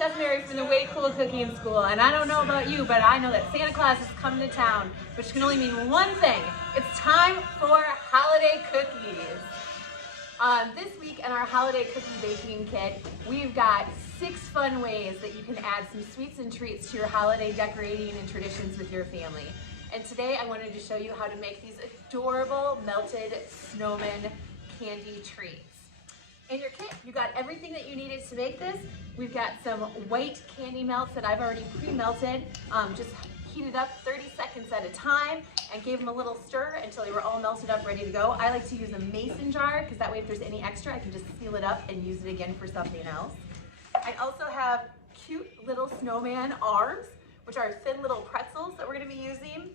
Chef Mary from the Way Cool Cooking School, and I don't know about you, but I know that Santa Claus is coming to town, which can only mean one thing. It's time for holiday cookies. This week in our holiday cookie baking kit, we've got 6 fun ways that you can add some sweets and treats to your holiday decorating and traditions with your family. And today I wanted to show you how to make these adorable melted snowman candy treats. In your kit, you got everything that you needed to make this. We've got some white candy melts that I've already pre-melted, just heated up 30 seconds at a time and gave them a little stir until they were all melted up, ready to go. I like to use a mason jar because that way if there's any extra, I can just seal it up and use it again for something else. I also have cute little snowman arms, which are thin little pretzels that we're gonna be using.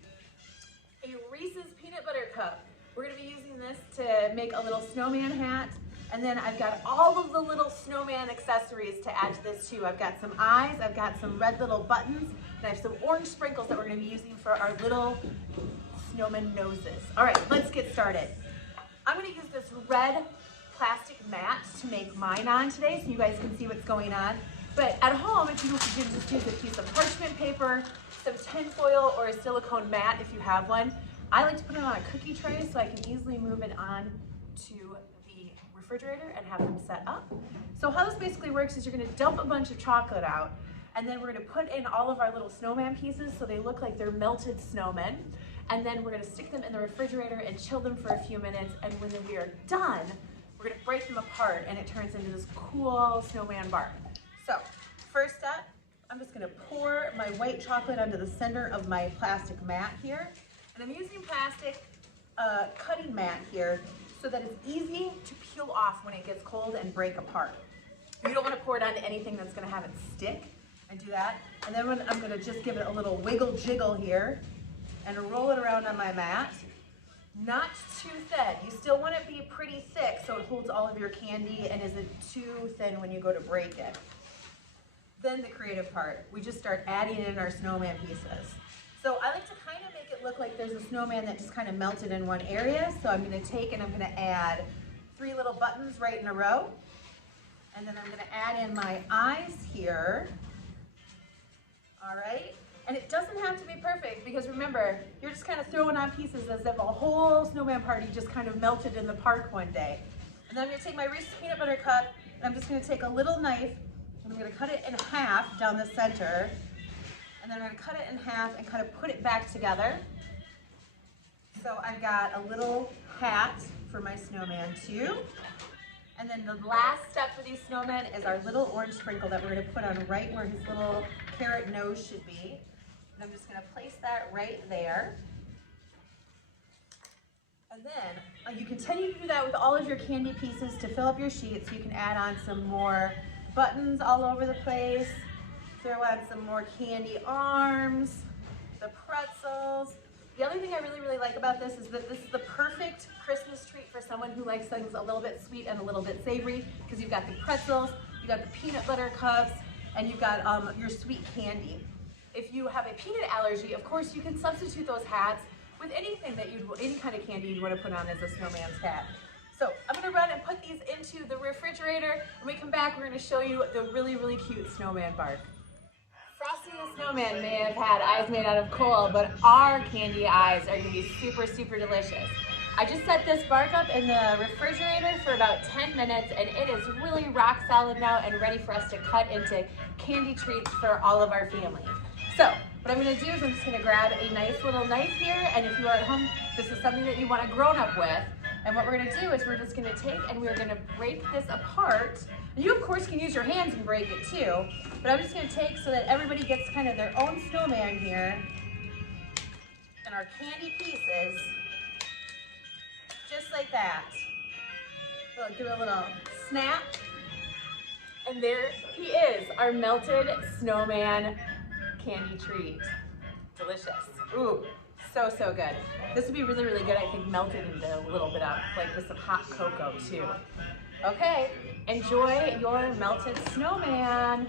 A Reese's peanut butter cup. We're gonna be using this to make a little snowman hat. And then I've got all of the little snowman accessories to add to this too. I've got some eyes, I've got some red little buttons, and I have some orange sprinkles that we're gonna be using for our little snowman noses. All right, let's get started. I'm gonna use this red plastic mat to make mine on today so you guys can see what's going on. But at home, if you can just use a piece of parchment paper, some tin foil, or a silicone mat if you have one. I like to put it on a cookie tray so I can easily move it on to the refrigerator and have them set up. So how this basically works is you're gonna dump a bunch of chocolate out, and then we're gonna put in all of our little snowman pieces so they look like they're melted snowmen. And then we're gonna stick them in the refrigerator and chill them for a few minutes. And when we are done, we're gonna break them apart and it turns into this cool snowman bark. So first up, I'm just gonna pour my white chocolate onto the center of my plastic mat here. And I'm using plastic cutting mat here so that it's easy to peel off when it gets cold and break apart. You don't want to pour it onto anything that's going to have it stick, and do that. And then I'm going to just give it a little wiggle jiggle here and roll it around on my mat. Not too thin. You still want it to be pretty thick so it holds all of your candy and isn't too thin when you go to break it. Then the creative part, we just start adding in our snowman pieces. So I like to kind of make it look like there's a snowman that just kind of melted in one area. So I'm going to take and I'm going to add 3 little buttons right in a row. And then I'm going to add in my eyes here. All right. And it doesn't have to be perfect because remember, you're just kind of throwing on pieces as if a whole snowman party just kind of melted in the park one day. And then I'm going to take my Reese's peanut butter cup and I'm just going to take a little knife and I'm going to cut it in half down the center. And then I'm going to cut it in half and kind of put it back together. So I've got a little hat for my snowman too. And then the last step for these snowmen is our little orange sprinkle that we're going to put on right where his little carrot nose should be. And I'm just going to place that right there. And then you continue to do that with all of your candy pieces to fill up your sheet so you can add on some more buttons all over the place. Throw on some more candy arms, the pretzels. The other thing I really like about this is that this is the perfect Christmas treat for someone who likes things a little bit sweet and a little bit savory because you've got the pretzels, you've got the peanut butter cups, and you've got your sweet candy. If you have a peanut allergy, of course you can substitute those hats with anything that any kind of candy you'd want to put on as a snowman's hat. So I'm going to run and put these into the refrigerator. When we come back, we're going to show you the really cute snowman bark. Frosty the Snowman may have had eyes made out of coal, but our candy eyes are going to be super delicious. I just set this bark up in the refrigerator for about 10 minutes and it is really rock solid now and ready for us to cut into candy treats for all of our family. So what I'm going to do is I'm just going to grab a nice little knife here, and if you are at home, this is something that you want to grown up with. And what we're going to do is we're just going to take and we're going to break this apart. And you of course can use your hands and break it too, but I'm just going to take so that everybody gets kind of their own snowman here. And our candy pieces, just like that. We'll give it a little snap. And there he is, our melted snowman candy treat. Delicious. Ooh. So good. This would be really good, I think, melted into a little bit of, like with some hot cocoa too. Okay, enjoy your melted snowman.